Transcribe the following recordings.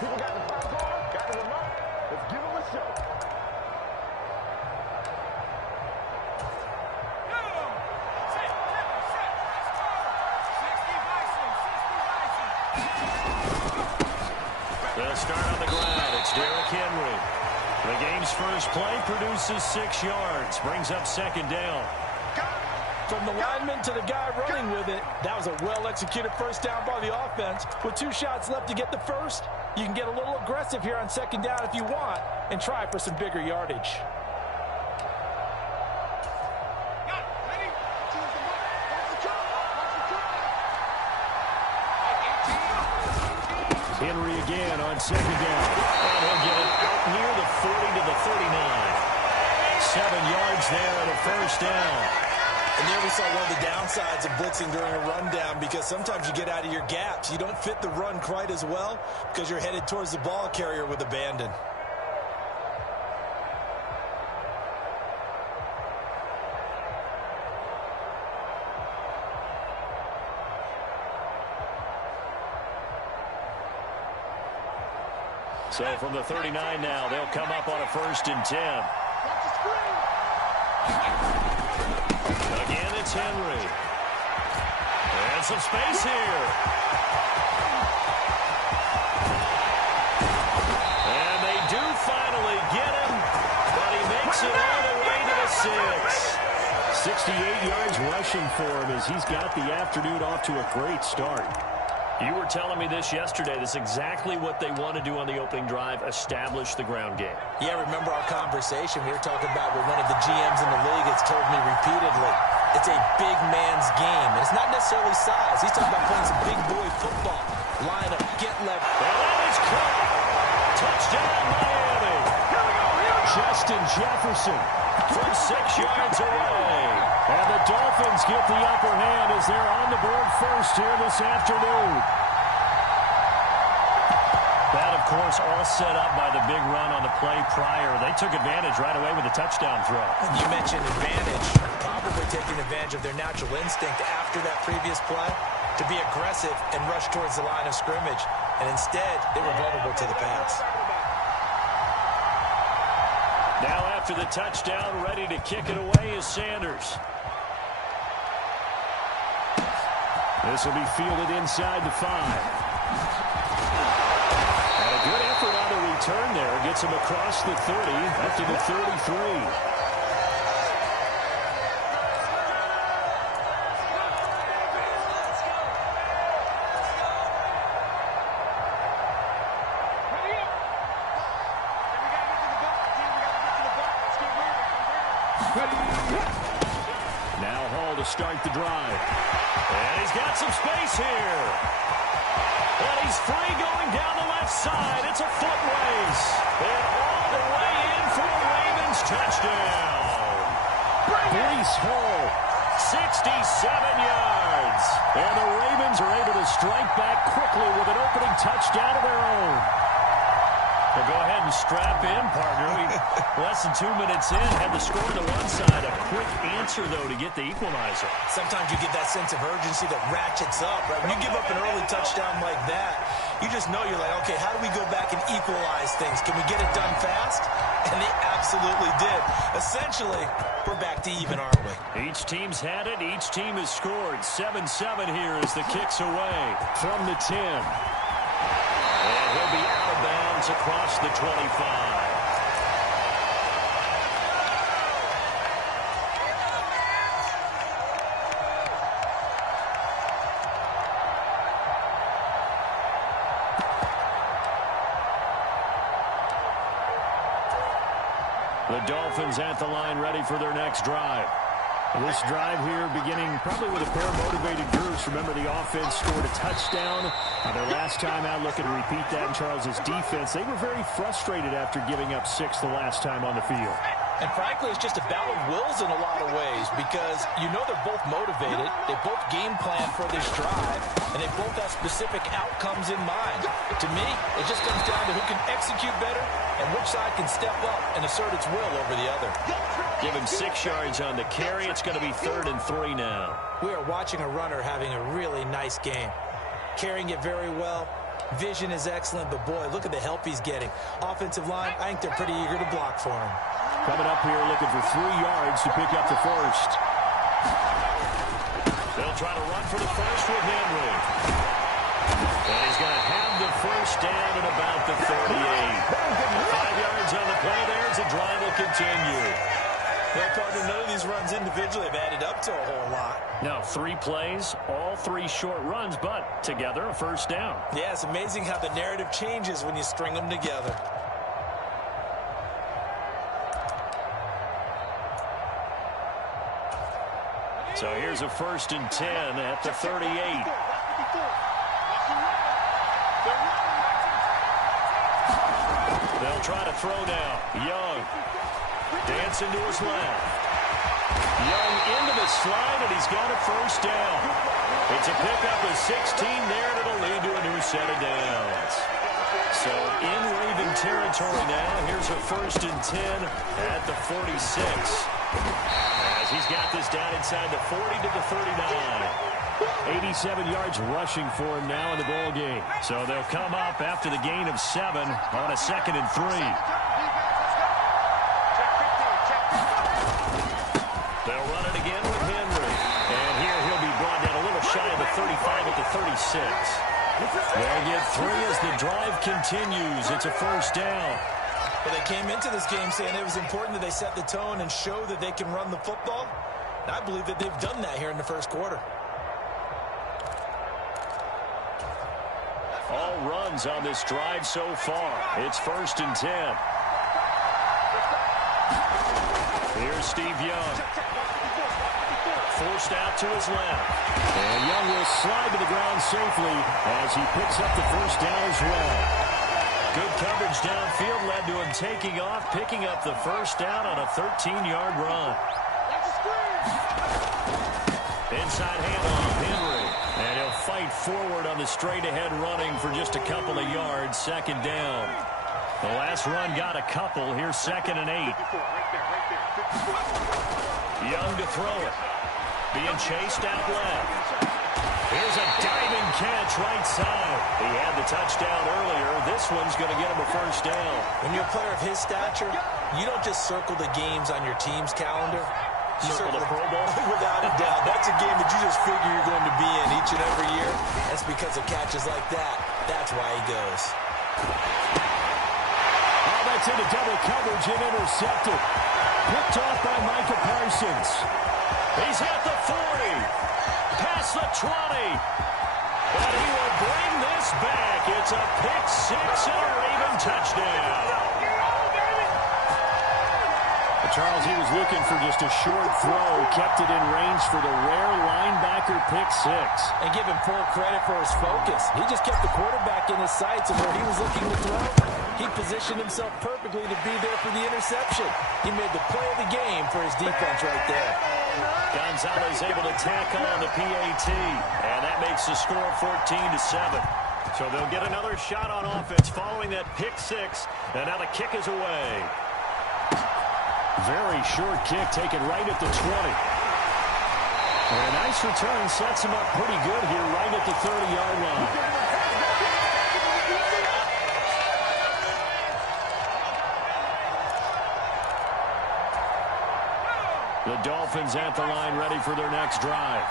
People got the popcorn, got the remote. Let's give them a show. They'll start on the ground. It's Derrick Henry. The game's first play produces 6 yards. Brings up second down. From the lineman to the guy running with it, that was a well-executed first down by the offense. With 2 shots left to get the first, you can get a little aggressive here on second down if you want and try for some bigger yardage. Henry again on second down. And he'll get it out near the 40 to the 39. 7 yards there and a first down. And there we saw one of the downsides of blitzing during a rundown, because sometimes you get out of your gaps. You don't fit the run quite as well because you're headed towards the ball carrier with abandon. So from the 39 now, they'll come up on a 1st and 10. Again, it's Henry. And some space here. And they do finally get him, but he makes it all the way to the 6. 68 yards rushing for him as he's got the afternoon off to a great start. You were telling me this yesterday. This is exactly what they want to do on the opening drive, establish the ground game. Yeah, remember our conversation. We were talking about what one of the GMs in the league has told me repeatedly. It's a big man's game. And it's not necessarily size. He's talking about playing some big boy football. Line up, get left. And that is caught. Touchdown, Miami. Justin Jefferson from 6 yards away. And the Dolphins get the upper hand as they're on the board first here this afternoon. That, of course, all set up by the big run on the play prior. They took advantage right away with a touchdown throw. You mentioned advantage. Probably taking advantage of their natural instinct after that previous play to be aggressive and rush towards the line of scrimmage. And instead, they were vulnerable to the pass. Now after the touchdown, ready to kick it away is Sanders. This will be fielded inside the 5. And a good effort on the return there. Gets him across the 30, up to the 33. Now Hall to start the drive. And he's got some space here. And he's free going down the left side. It's a foot race. And all the way in for a Ravens touchdown. Breece Hall, 67 yards. And the Ravens are able to strike back quickly with an opening touchdown of their own. Well, go ahead and strap in, partner. We less than 2 minutes in, had the score to one side. A quick answer, though, to get the equalizer. Sometimes you get that sense of urgency that ratchets up, right? When you give up an early touchdown like that, you just know you're like, okay, how do we go back and equalize things? Can we get it done fast? And they absolutely did. Essentially, we're back to even, aren't we? Each team's had it. Each team has scored. 7-7 here as the kick's away from the 10. And he'll be out of bounds across the 25. The Dolphins at the line ready for their next drive. This drive here beginning probably with a pair of motivated groups. Remember, the offense scored a touchdown on their last time out. Looking to repeat that in Charles's defense. They were very frustrated after giving up 6 the last time on the field. And frankly, it's just a battle of wills in a lot of ways because you know they're both motivated. They both game plan for this drive, and they both have specific outcomes in mind. To me, it just comes down to who can execute better and which side can step up and assert its will over the other. Give him 6 yards on the carry. It's going to be 3rd and 3 now. We are watching a runner having a really nice game. Carrying it very well, Vision is excellent, but boy, look at the help he's getting. Offensive line, I think they're pretty eager to block for him. Coming up here looking for 3 yards to pick up the first. They'll try to run for the first with Henry. And he's going to have the first down at about the 38. 5 yards on the play there as the drive will continue. Well, partner, none of these runs individually have added up to a whole lot. No, 3 plays, all 3 short runs, but together a first down. Yeah, it's amazing how the narrative changes when you string them together. So here's a 1st and 10 at the 38. They'll try to throw now. Young dancing to his left. Young into the slide, and he's got a first down. It's a pickup of 16 there, and it'll lead to a new set of downs. So in Raven territory now, here's a 1st and 10 at the 46. As he's got this down inside the 40 to the 39. 87 yards rushing for him now in the ball game. So they'll come up after the gain of 7 on a 2nd and 3. They'll run it again with Henry. And here he'll be brought down a little shy of the 35 at the 36. They'll get 3 as the drive continues. It's a first down. Well, they came into this game saying it was important that they set the tone and show that they can run the football. And I believe that they've done that here in the first quarter. All runs on this drive so far. It's 1st and 10. Here's Steve Young. Forced out to his left. And Young will slide to the ground safely as he picks up the first down as well. Good coverage downfield led to him taking off, picking up the first down on a 13-yard run. Inside handoff, Henry. And he'll fight forward on the straight-ahead running for just a couple of yards, 2nd down. The last run got a couple. Here's 2nd and 8. Young to throw it. Being chased out left. Here's a diving catch right side. He had the touchdown earlier. This one's going to get him a first down. When you're a player of his stature, you don't just circle the games on your team's calendar. You Circle the Pro Bowl? Without a doubt. That's a game that you just figure you're going to be in each and every year. That's because of catches like that. That's why he goes. Oh, that's into double coverage and intercepted. Picked off by Micah Parsons. He's at the 40. Past the 20. But he will bring this back. It's a pick 6 and a Raven touchdown. Charles, he was looking for just a short throw, kept it in range for the rare linebacker pick 6. And give him full credit for his focus. He just kept the quarterback in his sights, and where he was looking to throw, he positioned himself perfectly to be there for the interception. He made the play of the game for his defense right there. Gonzalez able to tack on the PAT, and that makes the score 14-7. So they'll get another shot on offense following that pick 6, and now the kick is away. Very short kick taken right at the 20. And a nice return sets him up pretty good here right at the 30-yard line. The Dolphins at the line ready for their next drive.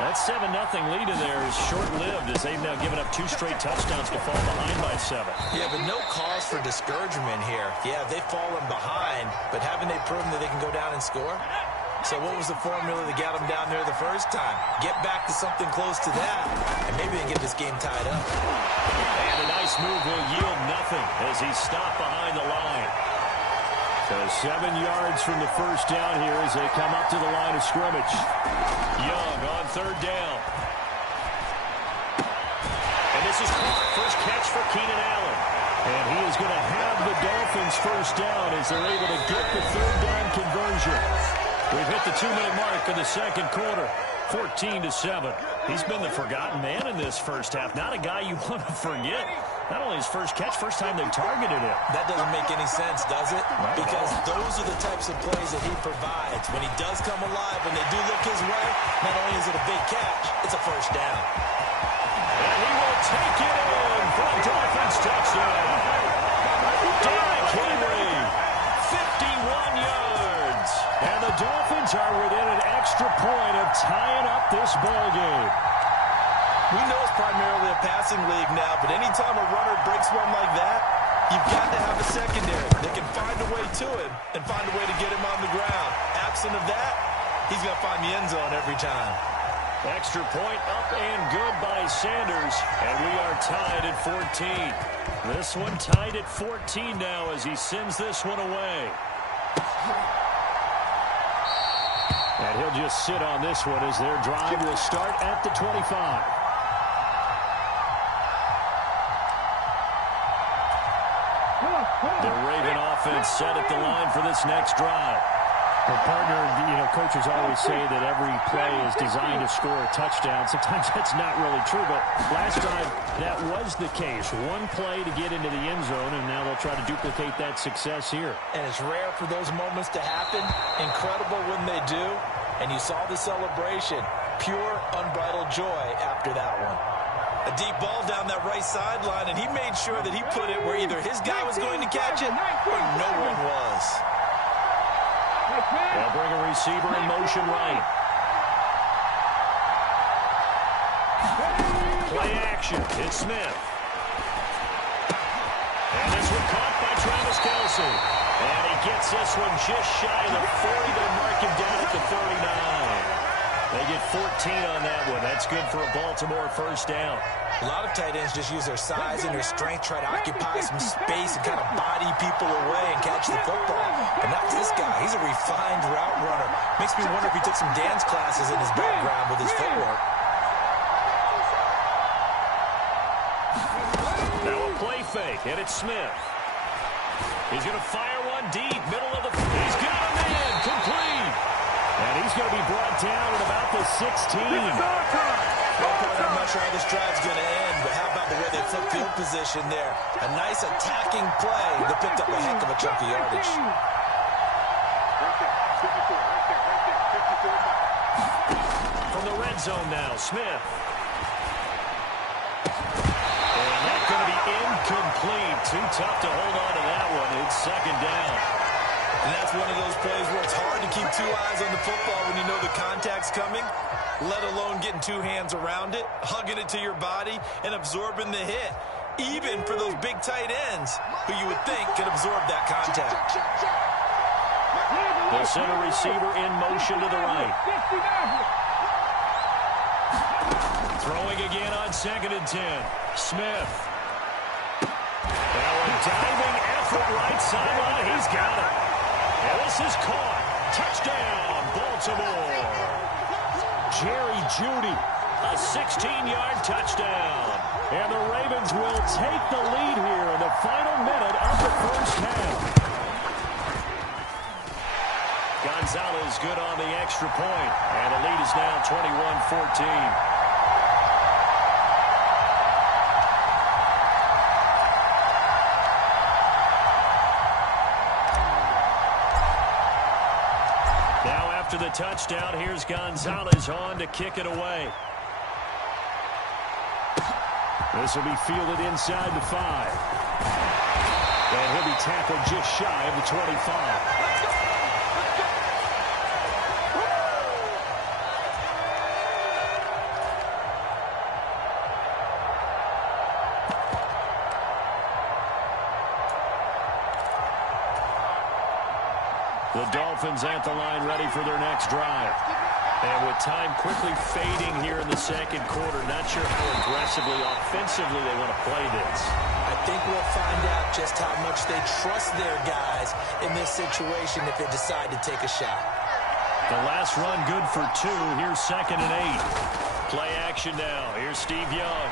That 7-0 lead in there is short-lived as they've now given up 2 straight touchdowns to fall behind by 7. Yeah, but no cause for discouragement here. Yeah, they've fallen behind, but haven't they proven that they can go down and score? So what was the formula that got them down there the first time? Get back to something close to that, and maybe they can get this game tied up. And a nice move will yield nothing as he's stopped behind the line. So 7 yards from the first down here as they come up to the line of scrimmage. Young on 3rd down. And this is caught. First catch for Keenan Allen. And he is going to have the Dolphins first down as they're able to get the 3rd down conversion. We've hit the 2-minute mark of the second quarter. 14-7. He's been the forgotten man in this first half. Not a guy you want to forget. Not only his first catch, first time they've targeted him. That doesn't make any sense, does it? Because those are the types of plays that he provides. When he does come alive, when they do look his way, not only is it a big catch, it's a first down. And he will take it in for ball game. We know it's primarily a passing league now, but anytime a runner breaks one like that, you've got to have a secondary that can find a way to him and find a way to get him on the ground. Absent of that, he's going to find the end zone every time. Extra point up and good by Sanders, and we are tied at 14. This one tied at 14 now as he sends this one away. And he'll just sit on this one as their drive will start at the 25. The Raven offense set at the line for this next drive. Well, partner, coaches always say that every play is designed to score a touchdown. Sometimes that's not really true, but last time that was the case. One play to get into the end zone, and now they'll try to duplicate that success here. And it's rare for those moments to happen. Incredible when they do. And you saw the celebration. Pure, unbridled joy after that one. A deep ball down that right sideline, and he made sure that he put it where either his guy was going to catch it or no one was. They'll bring a receiver in motion right. Play action. It's Smith. And this one caught by Travis Kelce. And he gets this one just shy of the 40. They'll mark him down at the 39. They get 14 on that one. That's good for a Baltimore first down. A lot of tight ends just use their size and their strength, try to occupy some space and kind of body people away and catch the football. But not this guy. He's a refined route runner. Makes me wonder if he took some dance classes in his background with his footwork. Now a play fake, and it's Smith. He's going to fire one deep, middle of the... He's got a man, complete. And he's going to be brought down at about the 16. I'm not sure how this drive's going to end, but how about the way they flip field position there? A nice attacking play that picked up a heck of a chunk of yardage. From the red zone now, Smith. And that's going to be incomplete. Too tough to hold on to that one. It's second down. And that's one of those plays where it's hard to keep two eyes on the football when you know the contact's coming, let alone getting two hands around it, hugging it to your body, and absorbing the hit, even for those big tight ends who you would think could absorb that contact. The center receiver in motion to the right. Throwing again on 2nd and 10. Smith. Now a diving effort right sideline. He's got it. And this is caught. Touchdown, Baltimore. Jerry Jeudy, a 16-yard touchdown. And the Ravens will take the lead here in the final minute of the first half. Gonzalez good on the extra point. And the lead is now 21-14. After the touchdown, here's Gonzalez on to kick it away. This will be fielded inside the 5. And he'll be tackled just shy of the 25. The Dolphins at the line ready for their next drive. And with time quickly fading here in the second quarter, not sure how aggressively, offensively they want to play this. I think we'll find out just how much they trust their guys in this situation if they decide to take a shot. The last run good for 2. Here's 2nd and 8. Play action now. Here's Steve Young.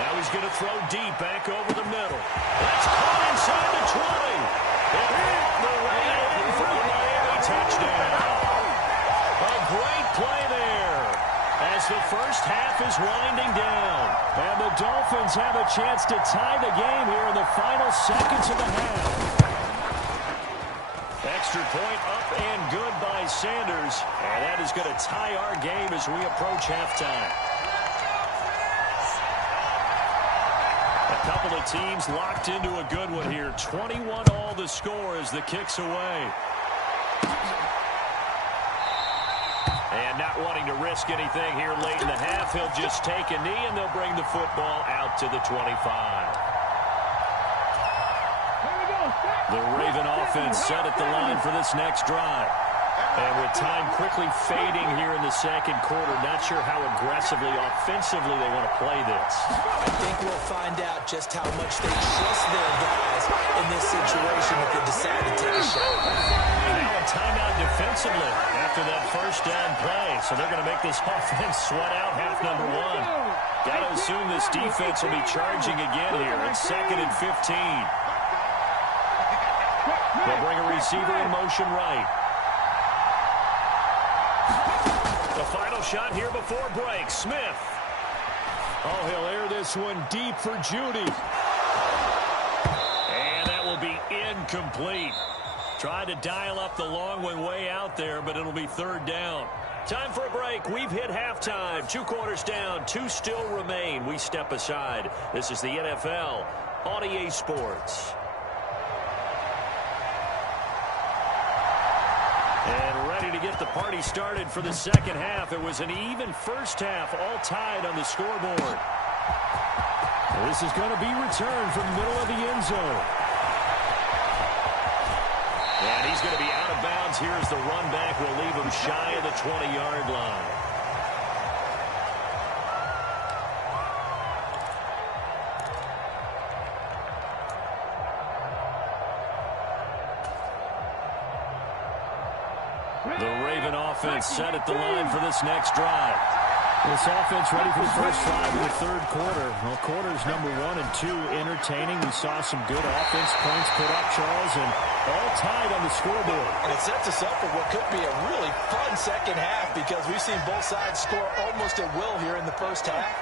Now he's going to throw deep back over the middle. That's caught inside the 20. The right end for the Miami touchdown. A great play there as the first half is winding down. And the Dolphins have a chance to tie the game here in the final seconds of the half. Extra point up and good by Sanders. And that is going to tie our game as we approach halftime. A couple of teams locked into a good one here. 21-all the score as the kick's away. And not wanting to risk anything here late in the half, he'll just take a knee, and they'll bring the football out to the 25. The Raven offense set at the line for this next drive. And with time quickly fading here in the second quarter, not sure how aggressively, offensively they want to play this. I think we'll find out just how much they trust their guys in this situation if they decide to take a shot. Now a timeout defensively after that first down play. So they're going to make this offense sweat out half number one. Got to assume this defense will be charging again here. It's 2nd and 15. They'll bring a receiver in motion right. The final shot here before break. Smith. Oh, he'll air this one deep for Judy. And that will be incomplete. Tried to dial up the long one way out there, but it'll be 3rd down. Time for a break. We've hit halftime. 2 quarters down. 2 still remain. We step aside. This is the NFL on EA Sports. And ready to get the party started for the second half. It was an even first half, all tied on the scoreboard. This is going to be returned from the middle of the end zone. And he's going to be out of bounds here as the run back will leave him shy of the 20-yard line. The Raven offense set at the line for this next drive. This offense ready for the first drive of the third quarter. Well, quarters number 1 and 2 entertaining. We saw some good offense points put up, Charles, and all tied on the scoreboard. And it sets us up for what could be a really fun second half because we've seen both sides score almost at will here in the first half.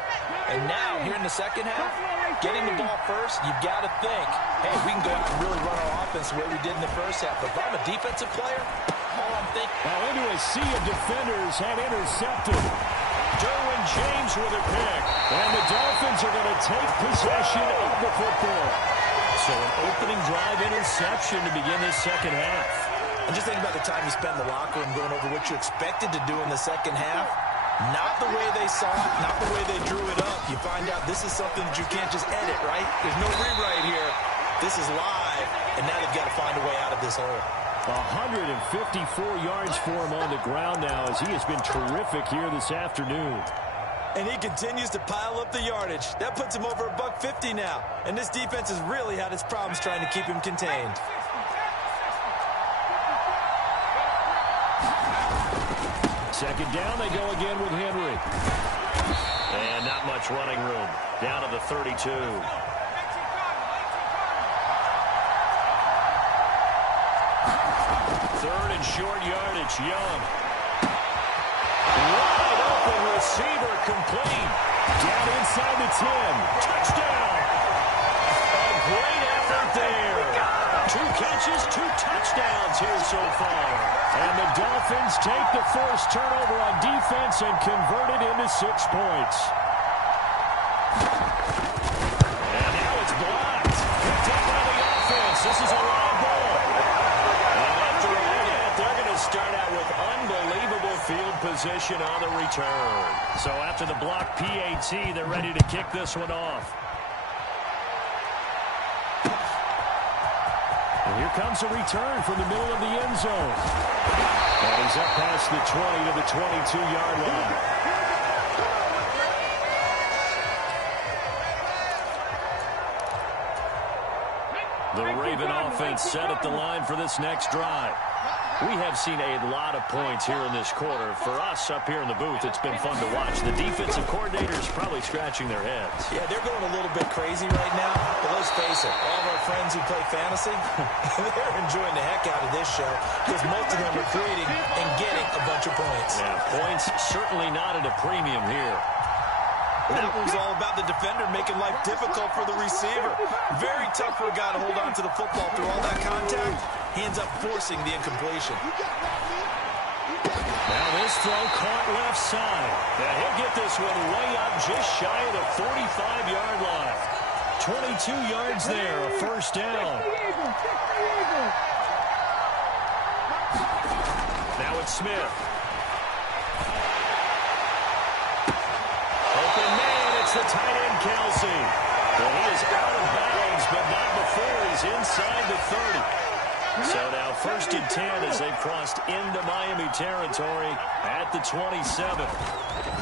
And now, here in the second half, getting the ball first, you've got to think, hey, we can go out and really run our offense the way we did in the first half. But if I'm a defensive player, all I'm thinking... Well, into a sea of defenders had intercepted. Derwin James with a pick. And the Dolphins are going to take possession of the football. So an opening drive interception to begin this second half. And just think about the time you spent in the locker room going over what you expected to do in the second half. Not the way they saw it, not the way they drew it up. You find out this is something that you can't just edit, right? There's no rewrite here. This is live, and now they've got to find a way out of this hole. 154 yards for him on the ground now as he has been terrific here this afternoon. And he continues to pile up the yardage. That puts him over $150 now. And this defense has really had its problems trying to keep him contained. Second down, they go again with Henry. And not much running room. Down to the 32. Third and short yardage, Young. Wide open receiver, complete. Down inside the 10. Touchdown. A great effort there. 2 catches, 2 touchdowns here so far. And the Dolphins take the forced turnover on defense and convert it into 6 points. And now it's blocked. Picked up by the offense. This is a live ball. They're going to start out with unbelievable field position on the return. So after the block PAT, they're ready to kick this one off. And here comes a return from the middle of the end zone. And he's up past the 20 to the 22-yard line. The Raven offense set at the line for this next drive. We have seen a lot of points here in this quarter. For us up here in the booth, it's been fun to watch. The defensive coordinators probably scratching their heads. Yeah, they're going a little bit crazy right now. But let's face it, all of our friends who play fantasy, they're enjoying the heck out of this show because most of them are creating and getting a bunch of points. Yeah, points certainly not at a premium here. That one's all about the defender making life difficult for the receiver. Very tough for a guy to hold on to the football through all that contact. He ends up forcing the incompletion. Now this throw caught left side. Now he'll get this one way up just shy of the 45-yard line. 22 yards there, a first down. Now it's Smith. It's the tight end, Kelsey. Well, he is out of bounds, but not before he's inside the 30. So now 1st and 10 as they've crossed into Miami territory at the 27.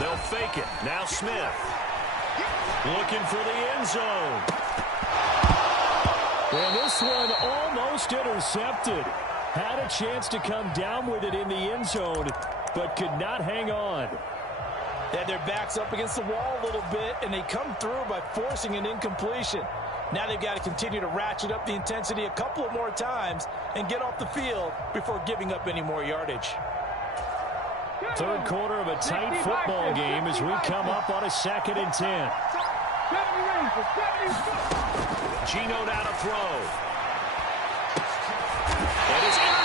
They'll fake it. Now Smith. Looking for the end zone. And this one almost intercepted. Had a chance to come down with it in the end zone, but could not hang on. They had their backs up against the wall a little bit, and they come through by forcing an incompletion. Now they've got to continue to ratchet up the intensity a couple of more times and get off the field before giving up any more yardage. Third quarter of a tight football game as we come up on a 2nd and 10. Gino now to throw. It is